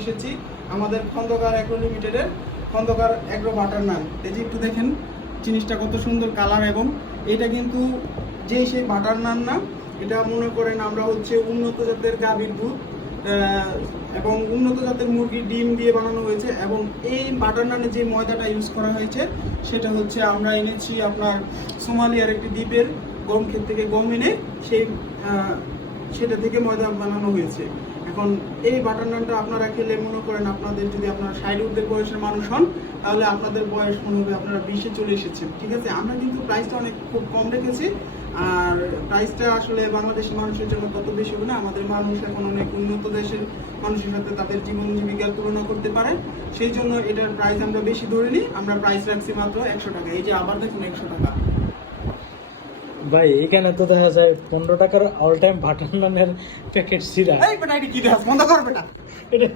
এসেছি আমাদের খন্দকার অ্যাগ্রো লিমিটেডের খন্দকার অ্যাগ্রো বাটার নান। এই যে একটু দেখেন জিনিসটা কত সুন্দর কালার, এবং এটা কিন্তু যে সেই বাটার নান না, এটা মনে করেন আমরা হচ্ছে উন্নত জাতের গাভীর দুধ এবং উন্নত জাতের মুরগির ডিম দিয়ে বানানো হয়েছে। এবং এই বাটার নানে যে ময়দাটা ইউজ করা হয়েছে সেটা হচ্ছে আমরা এনেছি আপনার সোমালিয়ার একটি দ্বীপের গম ক্ষেত থেকে গম এনে সেটা থেকে ময়দা বানানো হয়েছে। এখন এই বাটার নানটা আপনারা খেলে মনে করেন আপনাদের যদি আপনারা 60 ঊর্ধ্বের বয়সের মানুষ হন তাহলে আপনাদের বয়স মনে হবে আপনারা 20-এ চলে এসেছেন। ঠিক আছে, আমরা কিন্তু প্রাইসটা অনেক খুব কম রেখেছি, আর প্রাইসটা আসলে বাংলাদেশের মানুষের জন্য তত বেশি হবে না। আমাদের মানুষ এখন অনেক উন্নত দেশের মানুষের সাথে তাদের জীবন জীবিকার তুলনা করতে পারে, সেই জন্য এটার প্রাইস আমরা বেশি ধরে নিই। আমরা প্রাইস রাখছি মাত্র 100 টাকা। এই যে আবার দেখুন 100 টাকা। ভাই এখানে তো দেখা যায় 15 টাকার অল টাইম বাটার নানের প্যাকেট সিরা। এই বেটা এটা কি দেখাস, বন্ধ কর বেটা। এটা